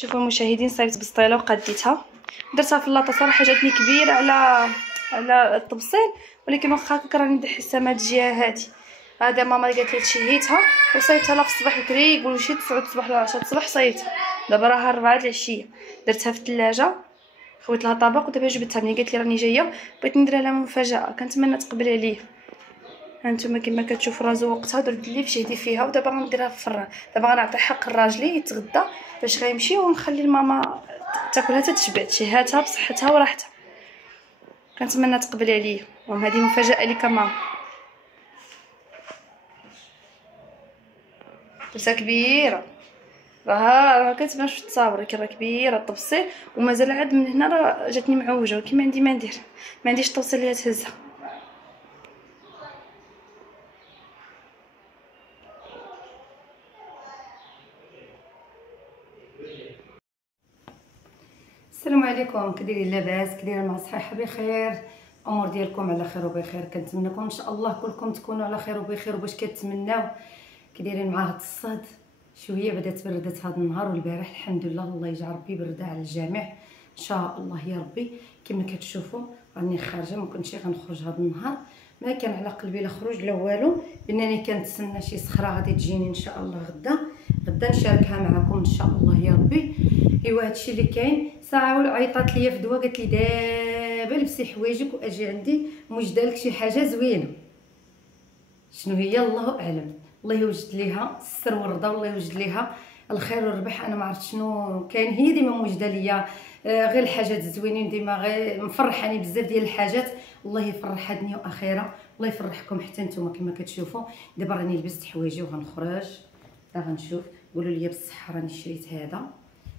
شوفوا المشاهدين، صايبت بسطيله وقديتها، درتها في اللاطه. صراحه جاتني كبيره على الطبسيل، ولكن واخا هكا راني نحسها من هاد الجهه هادي. هذا ماما قالت لي تشهيتها وصايبتها لا في الصباح بكري، يقولوا شي 9 الصباح ولا 10 الصباح صايبتها. دابا راها 4 د العشيه، درتها في الثلاجه، خويت لها طبق ودابا جبتها. ملي قالت لي راني جايه بغيت ندير لها مفاجاه، كنتمنى تقبل عليا. هانتوما كما كتشوفوا راه زوقتها ودرت اللي في جهدي فيها، ودابا غنديرها في الفران. دابا غنعطي حق الراجلي يتغدى باش غيمشي، ونخلي الماما تاكلها حتى تشبع، تشهاتها بصحتها وراحتها. كنتمنى تقبل عليا، وهذه مفاجاه لك ماما. درتها كبيره، راه كتبان في التصاور كي راه كبيره الطبسيل، ومازال عاد من هنا راه جاتني معوجه، ولكن ما عندي ما ندير، ما عنديش الطبسيل اللي تهزها. السلام عليكم، كدايرين؟ لاباس؟ كدايرين مع الصحه بخير؟ امور ديالكم على خير وبخير. كنتمنىكم ان شاء الله كلكم تكونوا على خير وبخير. وباش كتمناو كدايرين مع هاد الصاد؟ شويه بدات بردت هاد النهار، والبارح الحمد لله، الله يجعل ربي برده على الجميع ان شاء الله يا ربي. كما كتشوفوا راني خارجه، ما كنتش غنخرج هاد النهار، ما كان على قلبي لا خروج لا والو، لانني كنتسنى شي صخره غادي تجيني ان شاء الله غدا نشاركها معكم ان شاء الله يا ربي. ايوا هادشي اللي كاين. ساعه عيطات ليا في دواء، قالت لي دابا لبسي حوايجك واجي عندي موجده لك شي حاجه زوينه. شنو هي الله اعلم، الله يوجد ليها السر والرضا، والله يوجد ليها الخير والربح. انا ما عرفت شنو كاين، هي ديما موجده ليا غير الحاجات الزوينين، ديما غير مفرحاني بزاف ديال الحاجات. الله يفرح الدنيا واخره، الله يفرحكم حتى نتوما. كما كتشوفوا دابا راني لبست حوايجي وغنخرج، راه غنشوف. قولوا لي بالصحه، راني شريت هذا،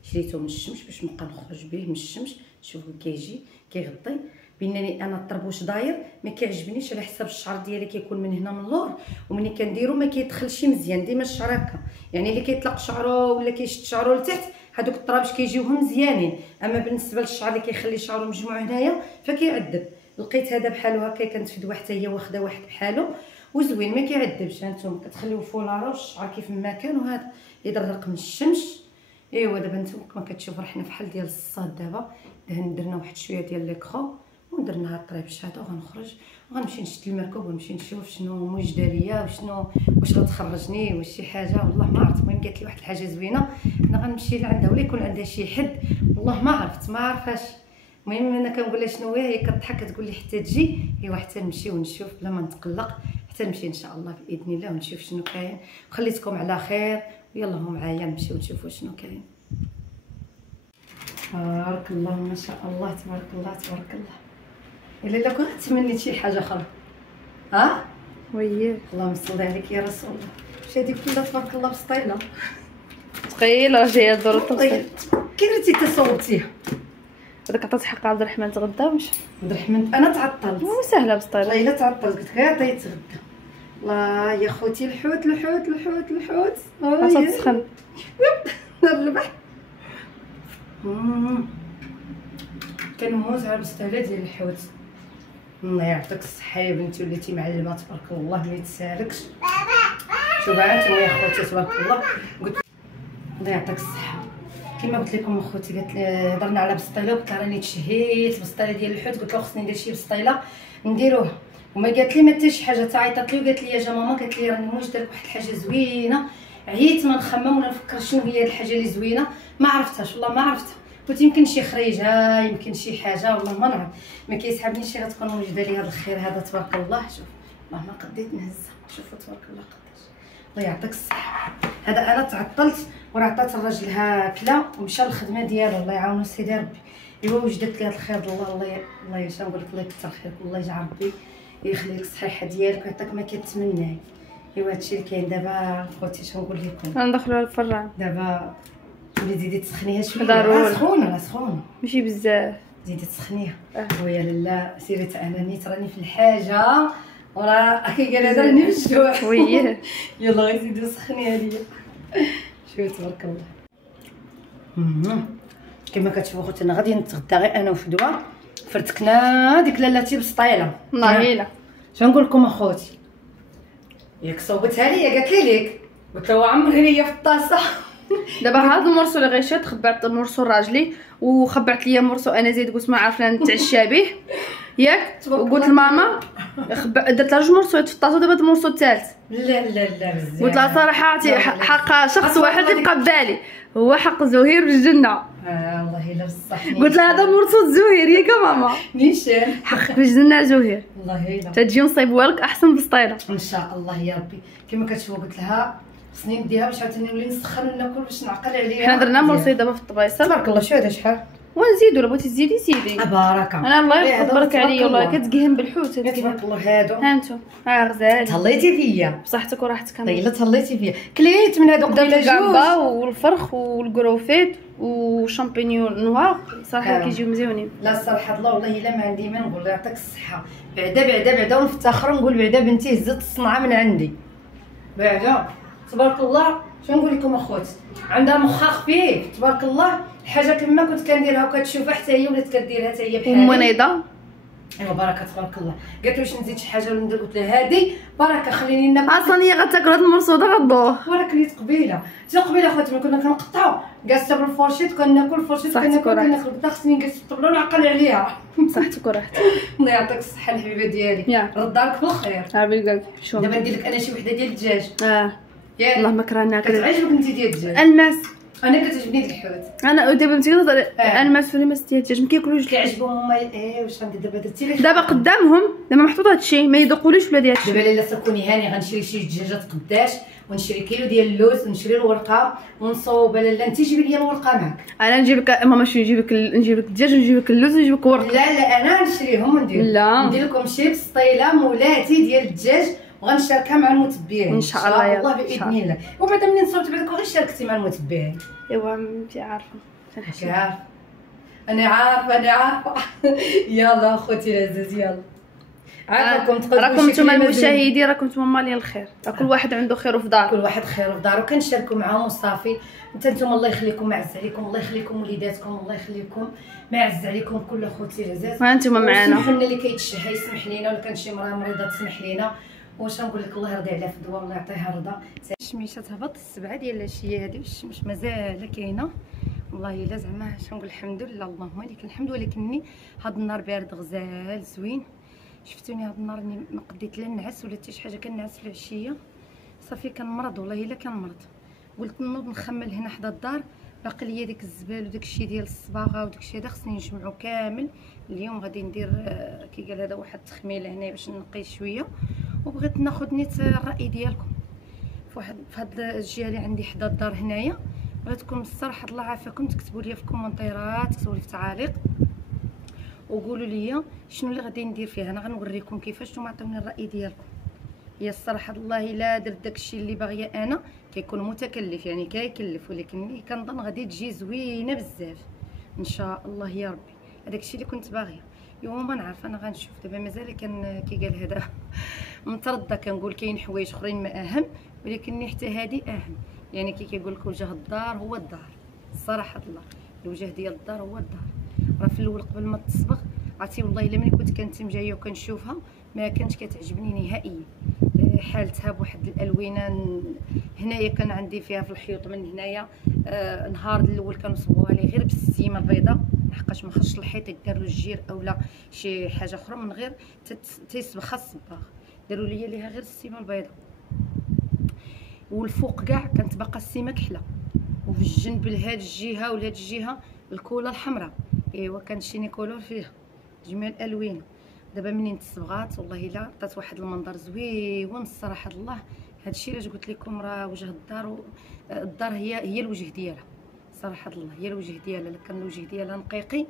شريته من الشمس باش نبقى نخرج به من الشمس. شوفوا كيجي كيغطي، بانني انا الطربوش داير ما كيعجبنيش على حساب الشعر ديالي، كيكون من هنا من اللور، ومني كنديرو ما كيدخلش مزيان. ديما الشعر هكا، يعني اللي كيطلق شعرو ولا كيشد شعرو لتحت، هادوك الطرابش كيجيوهم مزيانين. اما بالنسبه للشعر اللي كيخلي شعرو مجموع هنايا فكيعذب. لقيت هذا بحالو هكا، كنتفدوا حتى هي واخده واحد بحالو وزوين ما كيعذبش. هانتوما كتخليوه فولارو الشعر كيف ما كان، وهذا يدرق من الشمس. ايوا دابا نتوما كما كتشوفوا رحنا فحال ديال الصاد. دابا درنا واحد شويه ديال ليكرو ودرنا هاد الطريبش هذا، وغنخرج وغنمشي نشد المركب ونمشي نشوف شنو موجده ليا، وشنو واش غتخرجني واش شي حاجه، والله ما عرفت. المهم قالت لي واحد الحاجه زوينه، انا غنمشي لعندها ولا يكون عندها شي حد، والله ما عرفت ما عارفاش. المهم انا كنقول لها شنو هي كتضحك كتقول لي حتى تجي. ايوا حتى نمشي ونشوف بلا ما نتقلق، حتى نمشي ان شاء الله باذن الله ونشوف شنو كاين. وخليتكم على خير، ويلا هو معايا نمشيو نشوفوا شنو كاين. تبارك الله ما شاء الله، تبارك الله تبارك الله. الا لا كنت تمنيت شي حاجه اخرى. ها وياه اللهم صل عليك يا رسول الله. واش هذيك كلها تبارك الله بسطيله ثقيله جايه دور الطبسيل. كي درتي تصوبتيها؟ هذاك عطات حق عبد الرحمن تغدى ومشى. عبد الرحمن انا تعطلت، سهله بسطيله. والله الا تعطلت، قلت غير عطيه تغدى. الله يا خوتي، الحوت الحوت الحوت الحوت عطات تسخن نار البحر. كنموت على البسطيله ديال الحوت. الله يعطيك الصحه يا بنتي، وليتي معلمه تبارك الله ما يتسالكش. شوف انتما يا خوتي تبارك الله. قلت الله يعطيك الصحه. كما قلت لكم اخوتي، قالت لي هضرنا على بسطيله، قلت لها راني تشهيت البسطيله ديال الحوت، قلت لها خصني ندير شي بسطيله نديروها. وما قالت لي ما حتى شي حاجه، تعيطت لي وقالت لي يا جا ماما، قالت لي راني موجده لك واحد الحاجه زوينه. عييت ما نخمم ولا نفكر شنو هي هاد الحاجه اللي زوينه، ما عرفتهاش والله ما عرفتها. قلت يمكن شي خريجه، يمكن شي حاجه، والله ما نعرف. ما كيسحبنيش غتكون موجوده لي هذا الخير هذا تبارك الله. شوف والله ما قديت نهزها، شوفوا تبارك الله قداش. الله يعطيك الصحه. هذا انا تعطلت وراه عطات الراجل هاكله ومشى للخدمه ديالو، الله يعاونو سيدي ربي. ايوا وجدت لي هذا الخير، الله يشا نقول لك الله يكثر خيرك، والله يجعل ربي يخلي لك الصحيحه ديالك ويعطيك ما كتمناي. ايوا هادشي اللي كاين. دابا خوتي شنو نقول لكم، غندخلوا للفران. دابا ولي زيدي تسخنيها شويه، ضروري. سخونه سخونه ماشي بزاف، زيدي تسخنيها. ويا لالا سيري انا نيت راني في الحاجه، وراه كي قال هذا راني في الجوع. وياه يلا غير زيدي سخنيها ليا. شوف تبارك الله. كما كتشوفوا خوتي انا غادي نتغدى غير انا وفدوى. فرتكنا ديك لالاتي بسطيله ناهيله. شنو نقول لكم اخوتي، ياك صوبتها ليا قالت لي ليك، قلت لها عمرها ليا في الطاسه. دابا هذا المرسو اللي غيشد خبعت المرسو راجلي وخبعت ليا مرسو انا زيد قلت ما عارفه نتعشى به ياك وقلت لماما درت لها جوج مرسوات في الطاسه دابا المرسو الثالث. لا بزاف قلت لها صراحه حق شخص واحد يبقى ببالي هو حق زهير بالجنه. والله الا بصح قلت لها هذا مرسو زهير ياك ماما نيشان حقك بالجنه زهير والله الا تجي نصيبوا لك احسن بسطيله ان شاء الله يا ربي. كما كتشوفوا قلت لها خصني نديها باش عاوتاني نولي نسخن وناكل باش نعقل عليها. حنا درنا مرسو دابا في الطبيصه تبارك الله. شو هذا شحال ونزيدو. لا بغيتي تزيدي زيدي بركه. انا الله يبارك عليا والله كتقهم بالحوت. تبارك الله. هادو ها انتم غزال تهليتي فيا بصحتك وراحتك. الا تهليتي فيا. كليت من هادوك درت الكامبا والفرخ والكروفيت وشامبينيون نوار صراحه كيجيو مزيونين. لا الصراحه الله والله الا ما عندي ما نقول. يعطيك الصحه. بعدا ونفتخر ونقول بعدا بنتي هزت الصنعه من عندي بعدا تبارك الله. شنو نقول لكم اخوات عندها مخ خفيف تبارك الله. الحاجه كما كنت كنديرها وكتشوفها حتى هي ولات كديرها حتى هي بحالي. ومنيضه ايوا بركه تبارك الله. قالت لي واش نزيد شي حاجه ولا ندير؟ قلت لها هادي بركه خليني ناكل. اصلا هي غتاكل هاد المرصوده غدوه. وراه كليت قبيله اخواتي ملي كنا كنقطعو جالسه بالفورشيط كناكل الفورشيط كناكل قلت خصني نجلس في الطبله ونعقل عليها. صحتك وراحتك. الله يعطيك الصحه الحبيبه ديالي. رد دارك بالخير. عافاك قلبي. شوف دابا ندير لك انا شي وحده ديال الدجاج. ياك الله ما كرهنا كتعجبك انت ديال الدجاج؟ الماس انا كتعجبني الحوت. انا دابا بنتي الماس في الماس ديال الدجاج ما كياكلوش. كيعجبهم هما. واش غندير دابا؟ درتي لي دابا قدامهم دابا محطوط هادشي ما يذوقولوش بلا ديال هادشي. دابا لاله سكوني هاني غنشري شي دجاجات قداش ونشري كيلو ديال اللوز ونشري الورقه ونصوب. لاله انت جيبي لي الورقه معاك. انا نجيب لك ماما شنو نجيب لك الدجاج ونجيب لك اللوز ونجيب لك ورقه. لا انا نشريهم وندير. لا ندير لكم شي بسطيله مولاتي ديال الدجاج وغنشاركها مع المتبعين ان شاء الله. الله باذن الله. وبعدا منين صوبت بعدك غير شاركتي مع المتبعين. ايوا انت عارفه تنحشي. انا عارفه يلا اخوتي العزاز يلا عافاكم. راكم نتوما المشاهدين راكم نتوما مالين الخير. كل واحد عنده خير في دار. كل واحد خير في دارو كنشاركوا معاهم وصافي. نتوما الله يخليكم ما عز عليكم. الله يخليكم وليداتكم. الله يخليكم ما عز عليكم كل اخوتي العزاز. وانتوما معنا. سمحوا لنا اللي كيتشهى يسمح لينا ولا كان شي مراه مريضه تسمح لينا. واش نقول لك الله يرضي عليها في الدواء والله يعطيها الرضا. الشميشه تهبط السبعه ديال العشيه هذه والشمس مازال كاينه والله الا زعما اش نقول. الحمد لله اللهم لك الحمد. ولكني هذا النهار بارد غزال زوين. شفتوني هذا النهار اني ما قديت لا نعس ولا حتى شي حاجه. كنعس في العشيه صافي كنمرض والله الا كنمرض. قلت نوض نخمل هنا حدا الدار باقي ليا ديك الزبال وداك الشيء ديال الصباغه وداك الشيء هذا خصني نجمعو كامل. اليوم غادي ندير كي قال هذا واحد التخميله هنا باش نقي شويه. وبغيت ناخذ نيت الراي ديالكم في هاد الجهه اللي عندي حدا الدار هنايا. بغيتكم الصراحه الله عافاكم تكتبوا لي في الكومونتيرات تكتبوا لي في التعاليق وقولوا لي شنو اللي غادي ندير فيها. انا غنوريكم كيفاش نتوما عطيوني الراي ديالكم. هي الصراحه الله الا درت داكشي اللي باغيه انا كيكون متكلف يعني كيكلف. ولكن كنظن غادي تجي زوينه بزاف ان شاء الله يا ربي. هذاك الشيء اللي كنت باغيه. يوم ما نعرف انا غنشوف. دابا مازال كان كي قال هذا متردده. كنقول كاين حوايج اخرين ما اهم ولكن حتى هذه اهم. يعني كي كيقول لك وجه الدار هو الدار. الصراحه الله الوجه ديال الدار هو الدار. راه في الاول قبل ما تصبغ عرفتي والله الا ملي كنت كنتم جايه وكنشوفها ما كانتش كتعجبني نهائيا. حالتها بواحد الالوانه. هنايا كان عندي فيها في الحيوط من هنايا نهار الاول كانوا صبغوها لي غير بالسيمه البيضاء لحقاش ما خرجش الحيط يدار له الجير اولا شي حاجه اخرى من غير تيصبغها الصباغ. داروا لي ليها غير السيمه البيضاء. والفوق كاع كانت باقا السيمه كحله. وفي الجنب لهاد الجهه ولهاد الجهه الكوله الحمراء. ايوا كان شي نيكولور فيها جميع الالوان. دابا منين تصبغات والله الا عطات واحد المنظر زويون الصراحه الله. هادشي علاش قلت لكم راه وجه الدار. الدار هي الوجه ديالها صراحه الله. هي الوجه ديالها. الا كان الوجه ديالها نقيقي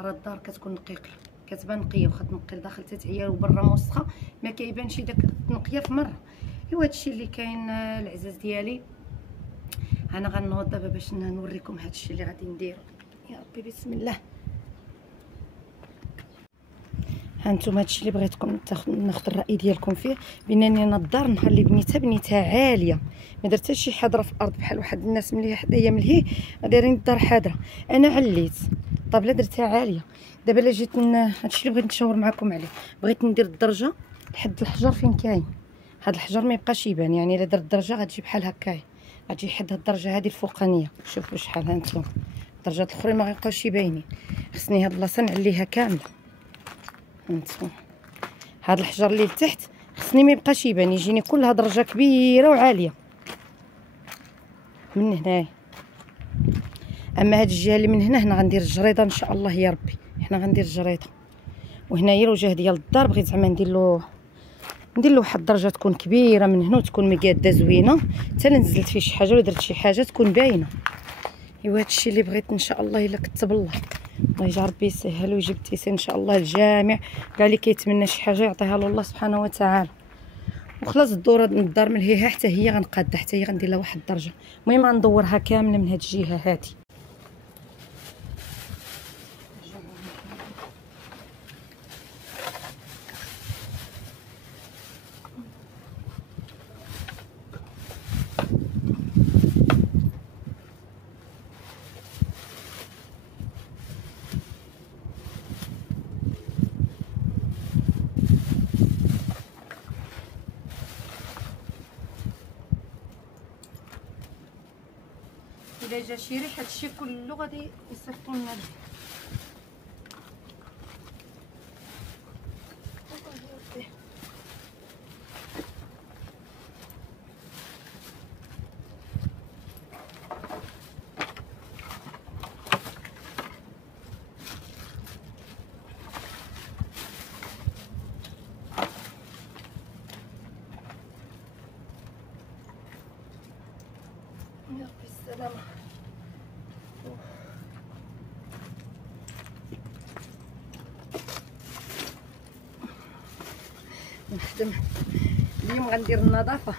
راه الدار كتكون نقيقه كتبان نقيه. واخا تنقي لداخل تتعيا وبرا موسخه ما كيبانش داك التنقيه في مره. ايوا هادشي اللي كاين العزاز ديالي. انا غنوض دابا باش نوريكم هادشي اللي غادي نديرو. يا ربي بسم الله. هانتوما هادشي اللي بغيتكم ناخذ الراي ديالكم فيه. بانني انا الدار نهار اللي بنيتها عاليه ما درت شي حضره في الارض بحال واحد الناس ملي حدايا ملهي دايرين الدار حاضره. انا عليت الطابله درتها عاليه. دابا الا جيت هادشي اللي بغيت نشاور معكم عليه. بغيت ندير الدرجه لحد الحجر فين كاين. هاد الحجر ما يبقاش يبان يعني الا درت الدرجه غتجي بحال هكايا. غادي يحد هاد الدرجه هذه الفوقانيه. شوفوا شحال هانتوما الدرجات الاخرين ما غيبقاوش يباينين. خصني هاد البلاصه نعليها كامله. هانتوما هاد الحجر اللي لتحت خصني ما يبقاش يبان، يجيني كلها درجه كبيره وعاليه من هنايا. اما هاد الجهه اللي من هنا غندير الجريده ان شاء الله يا ربي. حنا غندير الجريده. وهنايا الوجه ديال الدار بغيت زعما ندير له واحد الدرجه تكون كبيره من هنا وتكون مقاده زوينه، حتى نزلت فيه شي حاجه ولا درت شي حاجه تكون باينه. ايوا هادشي اللي بغيت ان شاء الله الا كتب الله يجعل ربي يسهل ويجيب التيسير ان شاء الله. الجامع كاع اللي كيتمنى شي حاجه يعطيها له الله سبحانه وتعالى. وخلاص الدوره الدار من هي حتى هي غنقادها، حتى هي غندير لها واحد الدرجه. المهم غندورها كامله من هاد الجهه هادي. الا جا شي ريح هادشي كله غادي يصيفطوا لنا به. يا ربي السلامه. نخدم اليوم غندير النظافه.